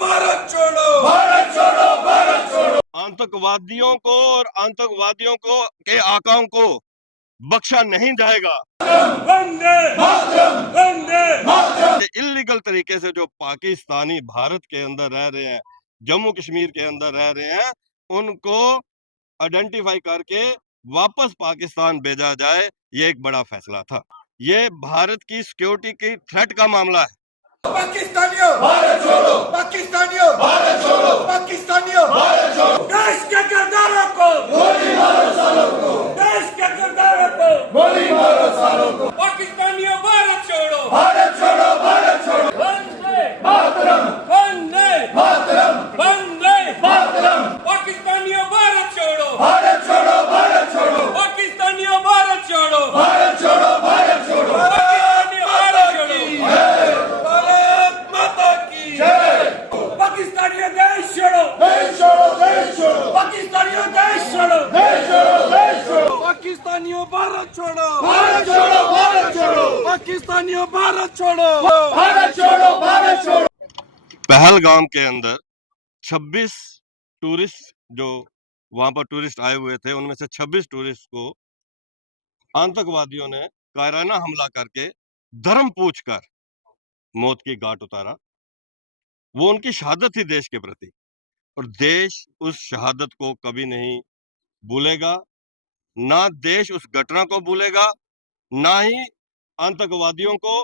भारत छोड़ो, भारत छोड़ो, भारत छोड़ो। आतंकवादियों को और आतंकवादियों को के आकाओं को बख्शा नहीं जाएगा। वंदे मातरम, वंदे मातरम। इल्लीगल तरीके से जो पाकिस्तानी भारत के अंदर रह रहे हैं, जम्मू कश्मीर के अंदर रह रहे हैं, उनको आइडेंटिफाई करके वापस पाकिस्तान भेजा जाए, ये एक बड़ा फैसला था। ये भारत की सिक्योरिटी की थ्रेट का मामला है। पाकिस्तानियों भारत छोड़ो, पाकिस्तानियों भारत छोड़ो, पाकिस्तानियों भारत छोड़ो। देश के किरदारों को गोली मारो, सालों को देश के किरदारों को गोली मारो, सालों को। पाकिस्तानियों भारत छोड़ो, भारत छोड़ो, भारत छोड़ो। वंदे मातरम, वंदे मातरम, वंदे मातरम। पाकिस्तानियों भारत छोड़ो, भारत छोड़ो, भारत छोड़ो। पाकिस्तानियों भारत छोड़ो, भारत छोड़ो, भारत छोड़ो। पाकिस्तानियों देश छोड़ो, देश छोड़ो, देश छोड़ो। पाकिस्तानियों देश छोड़ो, देश छोड़ो, देश छोड़ो। पाकिस्तानियों भारत छोड़ो, भारत छोड़ो, भारत छोड़ो। पाकिस्तानियों भारत छोड़ो, भारत छोड़ो, भारत छोड़ो। पहलगाम के अंदर 26 टूरिस्ट जो वहां पर टूरिस्ट आए हुए थे, उनमें से 26 टूरिस्ट को आतंकवादियों ने कायराना हमला करके धर्म पूछकर मौत की घाट उतारा। वो उनकी शहादत थी देश के प्रति, और देश उस शहादत को कभी नहीं भूलेगा। ना देश उस घटना को भूलेगा, ना ही आतंकवादियों को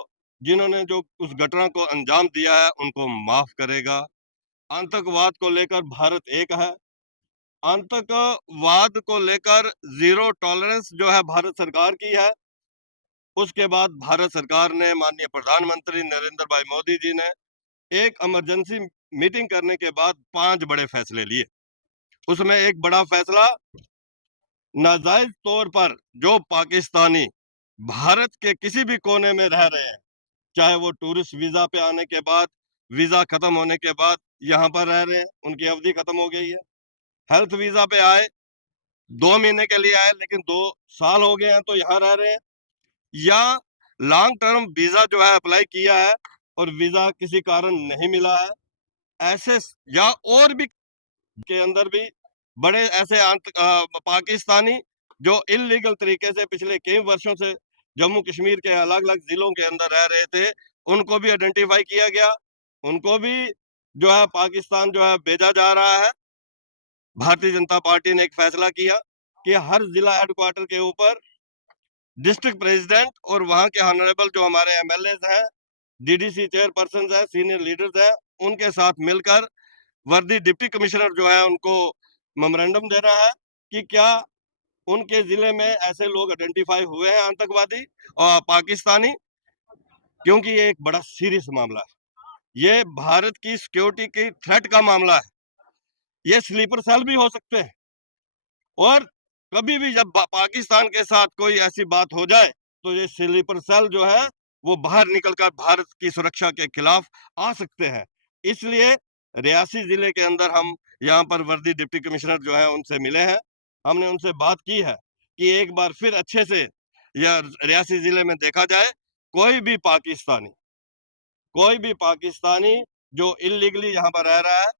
जिन्होंने जो उस घटना को अंजाम दिया है उनको माफ करेगा। आतंकवाद को लेकर भारत एक है। आतंकवाद को लेकर जीरो टॉलरेंस जो है भारत सरकार की है। उसके बाद भारत सरकार ने, माननीय प्रधानमंत्री नरेंद्र भाई मोदी जी ने एक इमरजेंसी मीटिंग करने के बाद 5 बड़े फैसले लिए। उसमें एक बड़ा फैसला, नाजायज तौर पर जो पाकिस्तानी भारत के किसी भी कोने में रह रहे हैं, चाहे वो टूरिस्ट वीजा पे आने के बाद, वीजा खत्म होने के बाद यहाँ पर रह रहे हैं, उनकी अवधि खत्म हो गई है, हेल्थ वीजा पे आए, 2 महीने के लिए आए लेकिन 2 साल हो गए हैं तो यहाँ रह रहे हैं, या लॉन्ग टर्म वीजा जो है अप्लाई किया है और वीजा किसी कारण नहीं मिला है, ऐसे या और भी के अंदर भी बड़े ऐसे पाकिस्तानी जो इलीगल तरीके से पिछले कई वर्षों से जम्मू कश्मीर के अलग अलग जिलों के अंदर रह रहे थे, उनको भी आइडेंटिफाई किया गया, उनको भी जो है पाकिस्तान जो है भेजा जा रहा है। भारतीय जनता पार्टी ने एक फैसला किया कि हर जिला हेडक्वार्टर के ऊपर डिस्ट्रिक्ट प्रेसिडेंट और वहां के ऑनरेबल जो हमारे एमएलए हैं, डीडीसी चेयरपर्सन है, सीनियर लीडर्स हैं, उनके साथ मिलकर वर्दी डिप्टी कमिश्नर जो है उनको मेमोरेंडम दे रहा है कि क्या उनके जिले में ऐसे लोग आइडेंटिफाई हुए हैं आतंकवादी और पाकिस्तानी, क्योंकि ये एक बड़ा सीरियस मामला है। ये भारत की सिक्योरिटी की थ्रेट का मामला है। ये स्लीपर सेल भी हो सकते हैं, और कभी भी जब पाकिस्तान के साथ कोई ऐसी बात हो जाए तो ये स्लीपर सेल जो है वो बाहर निकलकर भारत की सुरक्षा के खिलाफ आ सकते हैं। इसलिए रियासी जिले के अंदर हम यहाँ पर वर्दी डिप्टी कमिश्नर जो है उनसे मिले हैं, हमने उनसे बात की है कि एक बार फिर अच्छे से यह रियासी जिले में देखा जाए, कोई भी पाकिस्तानी जो इलीगली यहाँ पर रह रहा है,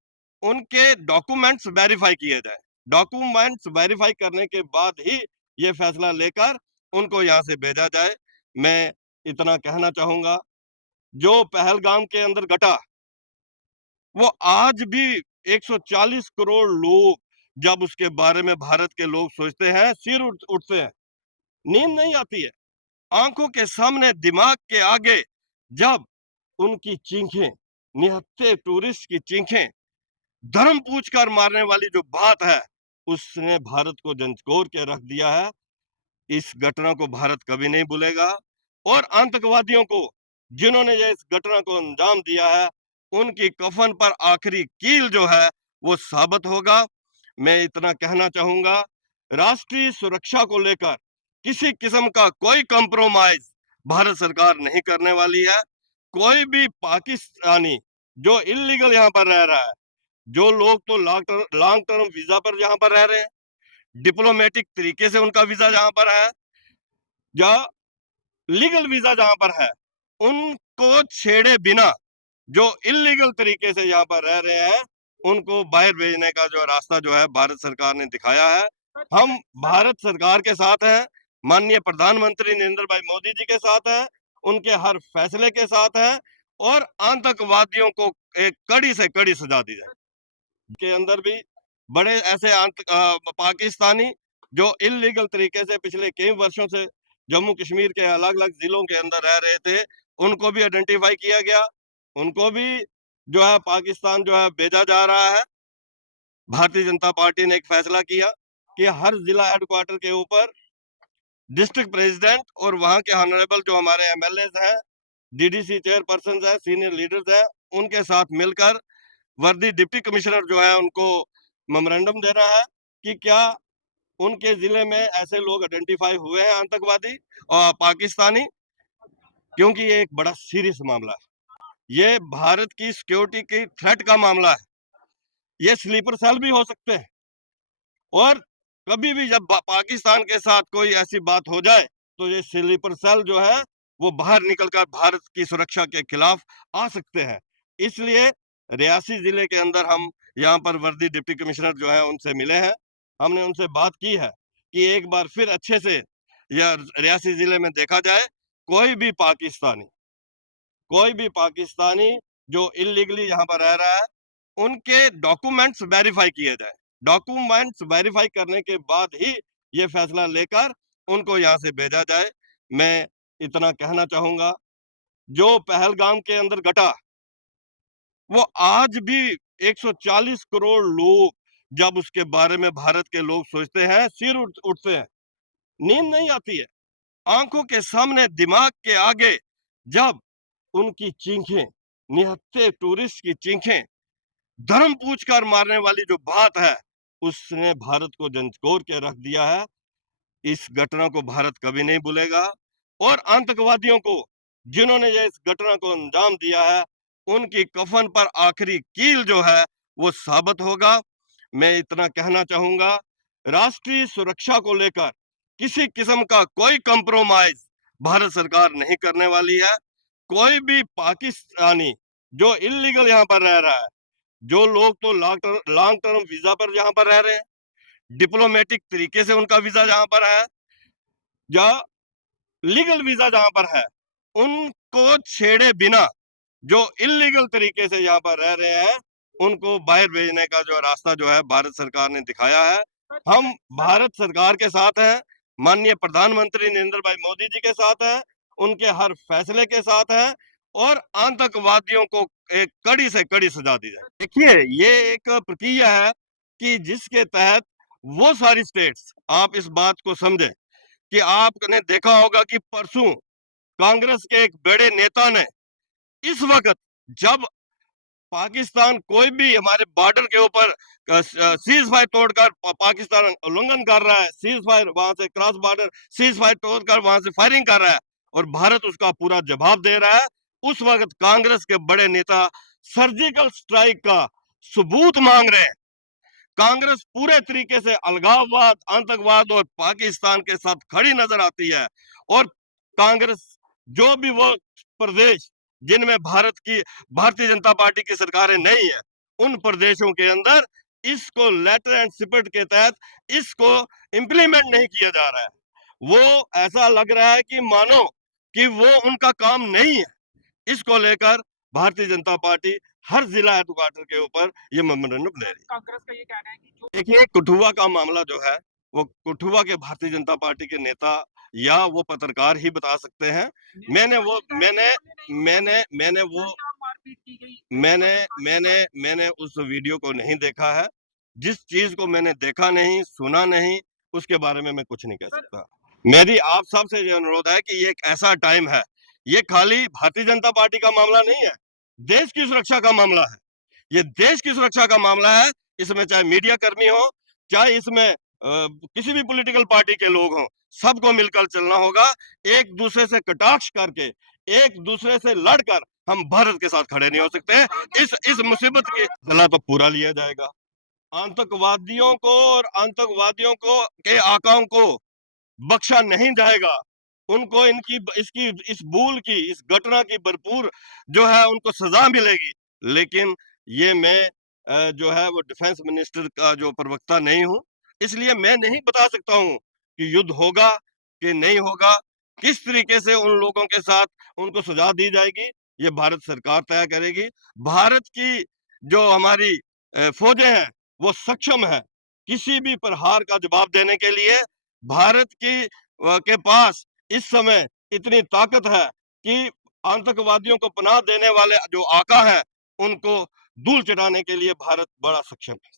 उनके डॉक्यूमेंट्स वेरीफाई किए जाए। डॉक्यूमेंट्स वेरीफाई करने के बाद ही ये फैसला लेकर उनको यहाँ से भेजा जाए। मैं इतना कहना चाहूंगा, जो पहलगाम के अंदर घटा, वो आज भी 140 करोड़ लोग जब उसके बारे में भारत के लोग सोचते हैं, सिर उठते हैं, नींद नहीं आती है। आंखों के सामने, दिमाग के आगे जब उनकी चीखें, निहत्थे टूरिस्ट की चीखें, धर्म पूछकर मारने वाली जो बात है, उसने भारत को झंझोर के रख दिया है। इस घटना को भारत कभी नहीं भूलेगा, और आतंकवादियों को जिन्होंने ये इस घटना को अंजाम दिया है, उनकी कफन पर आखिरी कील जो है वो साबित होगा। मैं इतना कहना चाहूंगा, राष्ट्रीय सुरक्षा को लेकर किसी किस्म का कोई कॉम्प्रोमाइज भारत सरकार नहीं करने वाली है। कोई भी पाकिस्तानी जो इलीगल यहाँ पर रह रहा है, जो लोग तो लॉन्ग टर्म वीजा पर यहाँ पर रह रहे हैं, डिप्लोमेटिक तरीके से उनका वीजा जहां पर है या लीगल वीजा जहां पर है, उनको छेड़े बिना जो इलीगल तरीके से यहाँ पर रह रहे हैं उनको बाहर भेजने का जो रास्ता जो है भारत सरकार ने दिखाया है। हम भारत सरकार के साथ हैं, माननीय प्रधानमंत्री नरेंद्र भाई मोदी जी के साथ हैं, उनके हर फैसले के साथ हैं और आतंकवादियों को एक कड़ी से कड़ी सजा दी जाए। के अंदर भी बड़े ऐसे पाकिस्तानी जो इलीगल तरीके से पिछले कई वर्षों से जम्मू कश्मीर के अलग अलग जिलों के अंदर रह रहे थे, उनको भी आइडेंटिफाई किया गया, उनको भी जो है पाकिस्तान जो है भेजा जा रहा है। भारतीय जनता पार्टी ने एक फैसला किया कि हर जिला हेडक्वार्टर के ऊपर डिस्ट्रिक्ट प्रेसिडेंट और वहां के ऑनरेबल जो हमारे एमएलए हैं, डीडीसी चेयरपर्सन है, सीनियर लीडर्स हैं, उनके साथ मिलकर वर्दी डिप्टी कमिश्नर जो है उनको मेमोरेंडम दे रहा है कि क्या उनके जिले में ऐसे लोग आइडेंटिफाई हुए हैं आतंकवादी और पाकिस्तानी, क्योंकि ये एक बड़ा सीरियस मामला है। ये भारत की सिक्योरिटी की थ्रेट का मामला है। ये स्लीपर सेल भी हो सकते हैं और कभी भी जब पाकिस्तान के साथ कोई ऐसी बात हो जाए तो ये स्लीपर सेल जो है वो बाहर निकलकर भारत की सुरक्षा के खिलाफ आ सकते हैं। इसलिए रियासी जिले के अंदर हम यहाँ पर वर्दी डिप्टी कमिश्नर जो है उनसे मिले हैं, हमने उनसे बात की है कि एक बार फिर अच्छे से यह रियासी जिले में देखा जाए, कोई भी पाकिस्तानी जो इलीगली यहाँ पर रह रहा है उनके डॉक्यूमेंट्स वेरीफाई किए जाए। डॉक्यूमेंट्स वेरीफाई करने के बाद ही ये फैसला लेकर उनको यहाँ से भेजा जाए। मैं इतना कहना चाहूंगा, जो पहलगाम के अंदर घटा वो आज भी 140 करोड़ लोग जब उसके बारे में भारत के लोग सोचते हैं, सिर उठते हैं, नींद नहीं आती है। आंखों के सामने दिमाग के आगे जब उनकी चीखें, निहत्थे टूरिस्ट की चीखें, धर्म पूछकर मारने वाली जो बात है, उसने भारत को झंझोर के रख दिया है। इस घटना को भारत कभी नहीं भूलेगा और आतंकवादियों को जिन्होंने ये इस घटना को अंजाम दिया है उनकी कफन पर आखिरी कील जो है वो साबित होगा। मैं इतना कहना चाहूंगा, राष्ट्रीय सुरक्षा को लेकर किसी किस्म का कोई कंप्रोमाइज भारत सरकार नहीं करने वाली है। कोई भी पाकिस्तानी जो इलीगल यहाँ पर रह रहा है, जो लोग तो लॉन्ग टर्म वीजा पर यहाँ पर रह रहे हैं, डिप्लोमेटिक तरीके से उनका वीजा जहां पर है या लीगल वीजा जहां पर है, उनको छेड़े बिना जो इलीगल तरीके से यहाँ पर रह रहे हैं उनको बाहर भेजने का जो रास्ता जो है भारत सरकार ने दिखाया है। हम भारत सरकार के साथ हैं, माननीय प्रधानमंत्री नरेंद्र भाई मोदी जी के साथ हैं, उनके हर फैसले के साथ हैं और आतंकवादियों को एक कड़ी से कड़ी सजा दी जाए। देखिए, ये एक प्रक्रिया है कि जिसके तहत वो सारी स्टेट्स, आप इस बात को समझें कि आपने देखा होगा कि परसों कांग्रेस के एक बड़े नेता ने इस वक्त जब पाकिस्तान कोई भी हमारे बॉर्डर के ऊपर सीज फायर तोड़कर पाकिस्तान उल्लंघन कर रहा है, सीज फायर वहां से क्रॉस बॉर्डर सीज फायर तोड़कर वहां से फायरिंग कर रहा है और भारत उसका पूरा जवाब दे रहा है, उस वक्त कांग्रेस के बड़े नेता सर्जिकल स्ट्राइक का सबूत मांग रहे हैं। कांग्रेस पूरे तरीके से अलगाववाद, आतंकवाद और पाकिस्तान के साथ खड़ी नजर आती है और कांग्रेस जो भी वो प्रदेश जिनमें भारतीय जनता पार्टी की सरकारें नहीं है, उन प्रदेशों के अंदर इसको लेटर एंड स्पिरिट के तहत इसको इम्प्लीमेंट नहीं किया जा रहा है। वो ऐसा लग रहा है कि मानो कि वो उनका काम नहीं है। इसको लेकर भारतीय जनता पार्टी हर जिला हेडक्वार्टर के ऊपर ये मेमोरेंडम ले रही है। कांग्रेस का ये कहना है कि जो देखिए, कठुआ का मामला जो है वो कठुआ के भारतीय जनता पार्टी के नेता या वो पत्रकार ही बता सकते हैं। मैंने वो मारपीट की गई, मैंने उस वीडियो को नहीं देखा है। जिस चीज को मैंने देखा नहीं, सुना नहीं, उसके बारे में मैं कुछ नहीं कह सकता। मेरी आप सबसे ये अनुरोध है कि ये एक ऐसा टाइम है, ये खाली भारतीय जनता पार्टी का मामला नहीं है, देश की सुरक्षा का मामला है। ये देश की सुरक्षा का मामला है। इसमें चाहे मीडिया कर्मी हो, चाहे इसमें किसी भी पॉलिटिकल पार्टी के लोग हों, सबको मिलकर चलना होगा। एक दूसरे से कटाक्ष करके, एक दूसरे से लड़कर हम भारत के साथ खड़े नहीं हो सकते। इस मुसीबत की बदला तो पूरा लिया जाएगा। आतंकवादियों को और आतंकवादियों को के आकाओं को बख्शा नहीं जाएगा। उनको इनकी इसकी इस भूल की, इस घटना की भरपूर जो है उनको सजा मिलेगी। लेकिन ये मैं जो है वो डिफेंस मिनिस्टर का जो प्रवक्ता नहीं हूं, इसलिए मैं नहीं बता सकता हूं कि युद्ध होगा कि नहीं होगा, किस तरीके से उन लोगों के साथ उनको सजा दी जाएगी, ये भारत सरकार तय करेगी। भारत की जो हमारी फौजें हैं वो सक्षम है किसी भी प्रहार का जवाब देने के लिए। भारत की के पास इस समय इतनी ताकत है कि आतंकवादियों को पनाह देने वाले जो आका है उनको धूल चटाने के लिए भारत बड़ा सक्षम है।